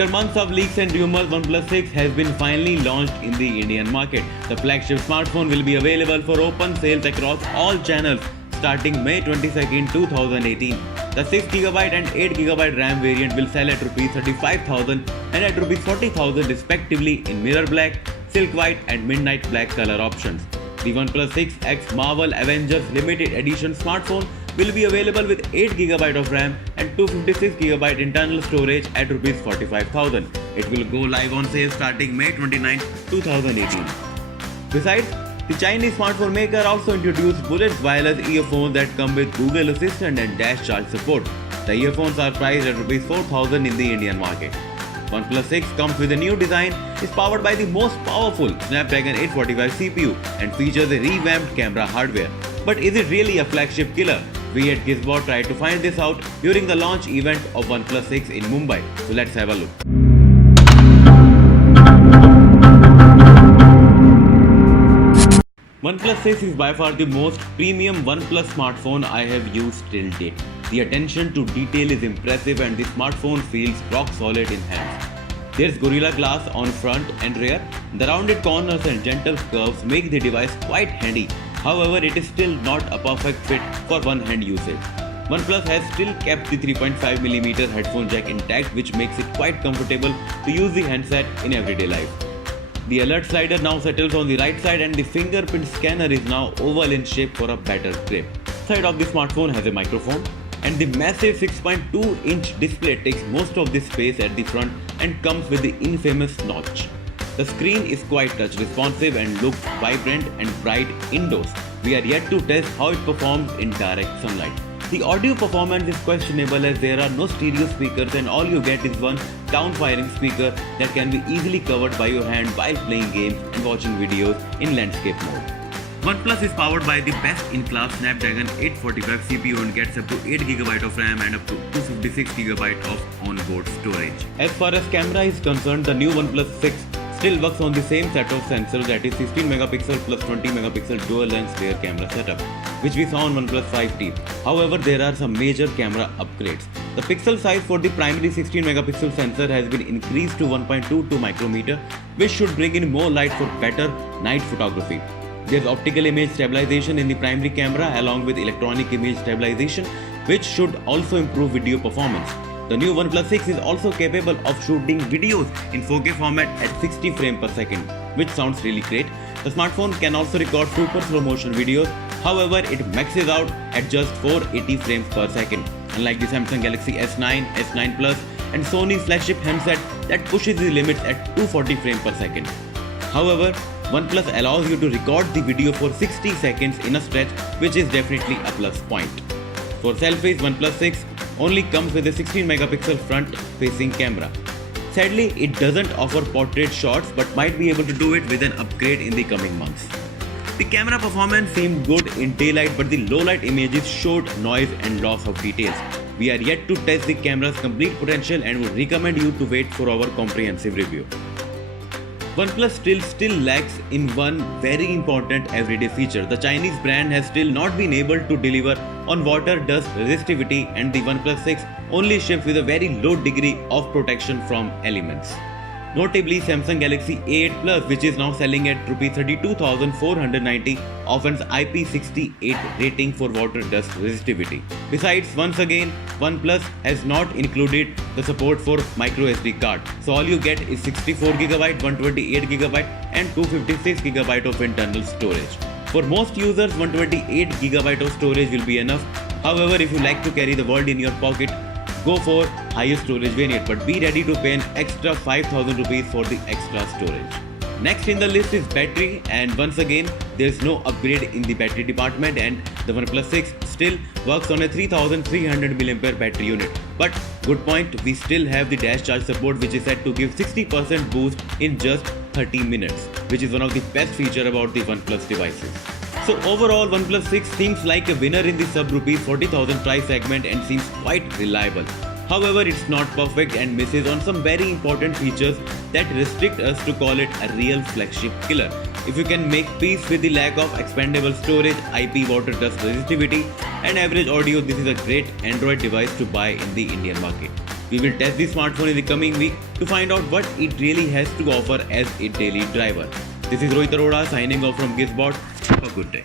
After months of leaks and rumors, OnePlus 6 has been finally launched in the Indian market. The flagship smartphone will be available for open sales across all channels starting May 22, 2018. The 6GB and 8GB RAM variant will sell at Rs 35,000 and at Rs 40,000 respectively in mirror black, silk white and midnight black color options. The OnePlus 6X Marvel Avengers limited edition smartphone will be available with 8GB of RAM and 256GB internal storage at Rs 45,000. It will go live on sale starting May 29, 2018. Besides, the Chinese smartphone maker also introduced bullet wireless earphones that come with Google Assistant and Dash Charge support. The earphones are priced at Rs 4,000 in the Indian market. OnePlus 6 comes with a new design, is powered by the most powerful Snapdragon 845 CPU and features a revamped camera hardware. But is it really a flagship killer? We at Gizbot tried to find this out during the launch event of OnePlus 6 in Mumbai. So let's have a look. OnePlus 6 is by far the most premium OnePlus smartphone I have used till date. The attention to detail is impressive and the smartphone feels rock solid in hands. There's Gorilla Glass on front and rear. The rounded corners and gentle curves make the device quite handy. However, it is still not a perfect fit for one-hand usage. OnePlus has still kept the 3.5mm headphone jack intact, which makes it quite comfortable to use the handset in everyday life. The alert slider now settles on the right side and the fingerprint scanner is now oval in shape for a better grip. Side of the smartphone has a microphone and the massive 6.2-inch display takes most of the space at the front and comes with the infamous notch. The screen is quite touch responsive and looks vibrant and bright indoors. We are yet to test how it performs in direct sunlight. The audio performance is questionable as there are no stereo speakers and all you get is one down-firing speaker that can be easily covered by your hand while playing games and watching videos in landscape mode. OnePlus is powered by the best-in-class Snapdragon 845 CPU and gets up to 8GB of RAM and up to 256GB of onboard storage. As far as camera is concerned, the new OnePlus 6 still works on the same set of sensors, that is 16MP plus 20MP dual lens rear camera setup, which we saw on OnePlus 5T. However, there are some major camera upgrades. The pixel size for the primary 16MP sensor has been increased to 1.22 micrometer, which should bring in more light for better night photography. There's optical image stabilization in the primary camera along with electronic image stabilization, which should also improve video performance. The new OnePlus 6 is also capable of shooting videos in 4K format at 60 frames per second, which sounds really great. The smartphone can also record super slow motion videos, however it maxes out at just 480 frames per second, unlike the Samsung Galaxy S9, S9 Plus and Sony's flagship handset that pushes the limits at 240 frames per second. However, OnePlus allows you to record the video for 60 seconds in a stretch, which is definitely a plus point. For selfies, OnePlus 6 only comes with a 16MP front-facing camera. Sadly, it doesn't offer portrait shots but might be able to do it with an upgrade in the coming months. The camera performance seemed good in daylight but the low-light images showed noise and loss of details. We are yet to test the camera's complete potential and would recommend you to wait for our comprehensive review. OnePlus still lacks in one very important everyday feature. The Chinese brand has still not been able to deliver on water dust resistivity and the OnePlus 6 only ships with a very low degree of protection from elements. Notably, Samsung Galaxy A8 Plus, which is now selling at Rs 32,490, offers IP68 rating for water dust resistivity. Besides, once again, OnePlus has not included the support for microSD card. So all you get is 64GB, 128GB and 256GB of internal storage. For most users, 128GB of storage will be enough. However, if you like to carry the world in your pocket, go for higher storage variant, but be ready to pay an extra 5,000 rupees for the extra storage. Next in the list is battery, and once again there is no upgrade in the battery department and the OnePlus 6 still works on a 3300mAh battery unit. But good point, we still have the Dash Charge support, which is said to give 60% boost in just 30 minutes, which is one of the best features about the OnePlus devices. So overall, OnePlus 6 seems like a winner in the sub Rs 40,000 price segment and seems quite reliable. However, it's not perfect and misses on some very important features that restrict us to call it a real flagship killer. If you can make peace with the lack of expandable storage, IP water dust resistivity and average audio, this is a great Android device to buy in the Indian market. We will test the smartphone in the coming week to find out what it really has to offer as a daily driver. This is Rohit Arora signing off from Gizbot. Have a good day.